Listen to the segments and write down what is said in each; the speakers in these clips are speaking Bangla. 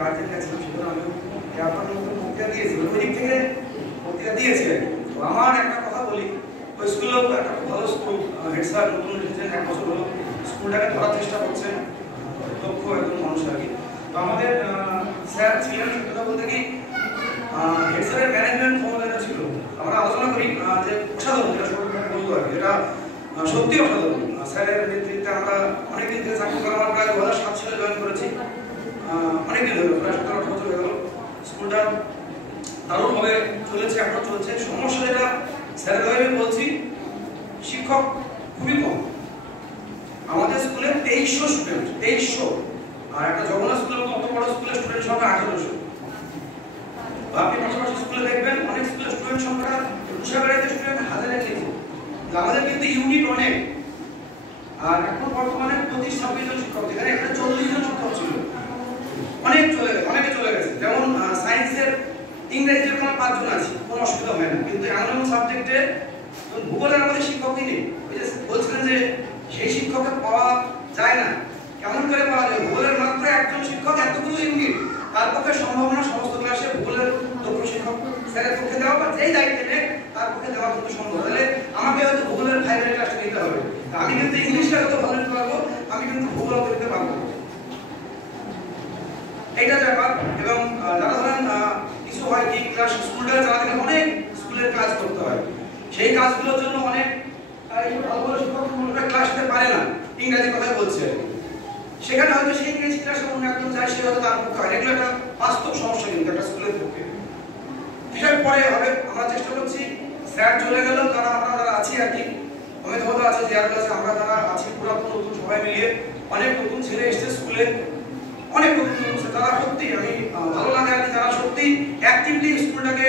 গার্জেন গেছিলাম সেখানে আমি আপনাদের মতো বক্তৃতা দিয়েছি, ওই দিক থেকে বক্তৃতা দিয়েছি। তো আমার একটা কথা বলি, ওই স্কুলেও একটা ভালো স্কুল, হেড স্যার নতুন এসেছেন, 1 বছর হলো স্কুলটাকে ধরার চেষ্টা করছেন, দক্ষ একজন মানুষ আর কি। তো আমাদের স্যার ছিলেন, কথা বলতে কি হেড স্যারের ম্যানেজমেন্ট ক্ষমতা ছিল। আমরা আলোচনা করি যে অসাধারণ, যেটা সবাই বলতো আর কি, এটা সত্যি অসাধারণ। স্যারের নেতৃত্বে আমরা অনেকদিন থেকে চাকরি করা, আমরা প্রায় 2007 সালে জয়েন করেছি, অনেকদিন হলো, প্রায় 17-18 বছর হয়ে গেল। স্কুলটা দারুণভাবে চলেছে, এখনো চলছে। সমস্যা যেটা স্যারের হয়ে বলছি, শিক্ষক খুবই কম। আমাদের স্কুলে 2300 স্টুডেন্ট, 2300, আর একটা জগন্নাথ স্কুলের মতো অত বড় স্কুলের স্টুডেন্ট সংখ্যা 1800। আপনি পাশাপাশি স্কুলে দেখবেন অনেক স্কুলের স্টুডেন্ট সংখ্যা 2,000 স্টুডেন্ট, 1000-এর নিচে। আমাদের কিন্তু ইউনিট অনেক, আর এখন বর্তমানে 25-26 জন শিক্ষক, যেখানে এখানে 40 জন শিক্ষক ছিল, অনেকে চলে গেছে। যেমন সায়েন্সের, ইংরেজির কোনো 5 জন আছে, কোনো অসুবিধা হয় না, কিন্তু এমন সাবজেক্টে ভূগোলের আমাদের শিক্ষকই নেই। ওই যে বলছিলেন যে সেই শিক্ষককে পাওয়া যায় না, কেমন করে পাওয়া যায়? ভূগোলের মাত্র একজন শিক্ষক, এতগুলো ইউনিট, তার পক্ষে সম্ভব না সমস্ত ক্লাসে ভূগোলের দক্ষ শিক্ষক স্যারের পক্ষে দেওয়া, বা যেই দায়িত্বে নেই তার পক্ষে দেওয়া কিন্তু সম্ভব। তাহলে আমাকে হয়তো ভূগোলের 5 ক্লাসটা নিতে হবে, আমি কিন্তু ইংলিশটা হয়তো ভালো নিতে পারবো, আমি কিন্তু ভূগোল করতে পারবো, এইটা ব্যাপার। এবং যারা ধরেন কিছু হয় কি, ক্লাস স্কুলটা চালাতে গেলে অনেক স্কুলের কাজ করতে হয়, সেই কাজগুলোর জন্য অনেক ভালো ভালো শিক্ষক ক্লাস নিতে পারে না, ইংরেজি কথাই বলছে, সেখানে হয়তো সেই ইংরেজি ক্লাসে অন্য একজন যায়, সে হয়তো তার পক্ষে হয়। এগুলো একটা বাস্তব সমস্যা কিন্তু একটা স্কুলের পক্ষে। বিষয় পরে হবে, আমরা চেষ্টা করছি। স্যার চলে গেল, তারা আমরা যারা আছি আর কি, অমিত হদা আছে, জিয়ার কাছে আমরা যারা আছি, পুরাতন নতুন সবাই মিলিয়ে অনেক নতুন ছেলে এসছে স্কুলে, অনেক নতুন নতুন, তারা সত্যি আমি ভালো লাগে আর কি, তারা সত্যি অ্যাক্টিভলি স্কুলটাকে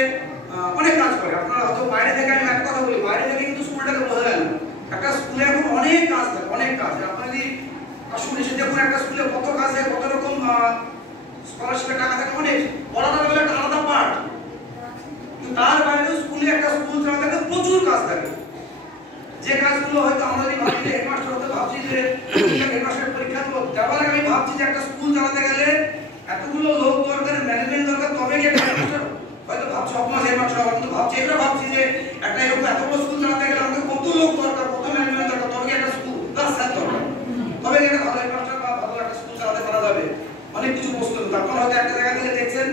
অনেক কাজ করে। আপনারা হয়তো বাইরে থেকে, আমি একটা কথা বলি, বাইরে থেকে কিন্তু স্কুলটাকে বোঝা যায় না। একটা স্কুলে এখন অনেক কাজ থাকে, অনেক কাজ। আপনারা যদি আসলে এসে দেখুন একটা স্কুলে কত কাজ থাকে, কত রকম স্কলারশিপের টাকা থাকে, অনেক পড়ানোর বেলা একটা আলাদা পার্ট, তার বাইরে স্কুলে একটা স্কুল চালাতে গেলে প্রচুর কাজ থাকে, যে কাজগুলো হয়তো আমরা যদি ভাবি যে হেডমাস্টার হতে, ভাবছি যে হেডমাস্টারের পরীক্ষা দেওয়ার আগে আমি ভাবছি যে একটা স্কুল চালাতে গেলে এতগুলো লোক দরকার, ম্যানেজমেন্ট দরকার, তবে গিয়ে হেডমাস্টার হয়তো ভাবছি অপমাস হেডমাস্টার হবে, কিন্তু ভাবছি এটা ভাবছি যে একটা এরকম এত বড় স্কুল চালাতে গেলে আমাকে কত লোক দরকার, কত ম্যানেজমেন্ট দরকার, তবে গিয়ে একটা স্কুল প্লাস স্যার দরকার, তবে গিয়ে একটা ভালো হেডমাস্টার বা ভালো একটা স্কুল চালাতে পারা যাবে। অনেক কিছু বস্তু তারপর হয়তো একটা জায়গা থেকে দেখছেন,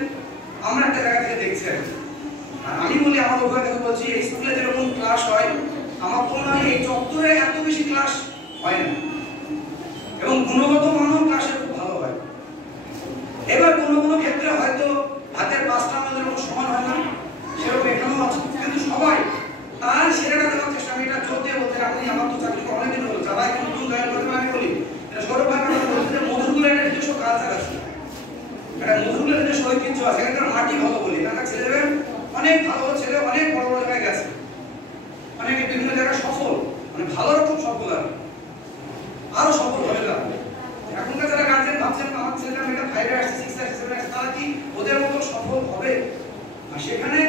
আমরা একটা জায়গা থেকে দেখছেন। আমি বলি, আমার অভিজ্ঞতা থেকে বলছি, এই স্কুলে যেরকম ক্লাস হয়, আমার তো মনে হয় এই চত্বরে এত বেশি ক্লাস হয় না, এবং গুণগত মানও ক্লাসে খুব ভালো হয়। এবার কোনো কোনো ক্ষেত্রে হয়তো হাতের 5টা আমাদের সমান হয় না, সেরকম এখানেও আছে, কিন্তু সবাই তার সেরাটা দেওয়ার চেষ্টা। আমি এটা জোর দিয়ে বলতে, আপনি আমার তো চাকরি অনেকদিন হলো, যারা এখন নতুন জয়েন করতে, আমি বলি সৌরভ ভাই বলতে যে মধুরগুলো একটা নিজস্ব কালচার আছে, একটা মধুরগুলো নিজস্ব ঐতিহ্য আছে, এখানকার মাটি ভালো বলি, এখানকার ছেলেদের অনেক ভালো ছেলে, অনেক বড় বড় জায়গায় গেছে, অনেকে বিভিন্ন জায়গায় সফল, মানে ভালো রকম সফল, আর আরো সফল হবে না। এখনকার যারা গার্জেন ভাবছেন আমার ছেলেটা মেয়েটা 5-এ আসছে, 6-এ আসছে, 7-এ আসছে, তারা কি ওদের মতো সফল হবে? আর সেখানে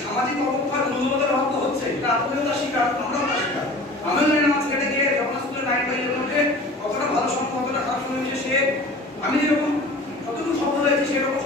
সামাজিক অবক্ষয়, মূল্যবোধের অভাব হচ্ছে, এটা আপনিও তা শিকার, আমরাও তা শিকার। আমিও জানি না আমার ছেলেটা গিয়ে যখন স্কুলে 9 বা 11 কতটা ভালো সম্ভব, কতটা খারাপ সময় সে, আমি যেরকম যতটুকু সফল হয়েছি সেরকম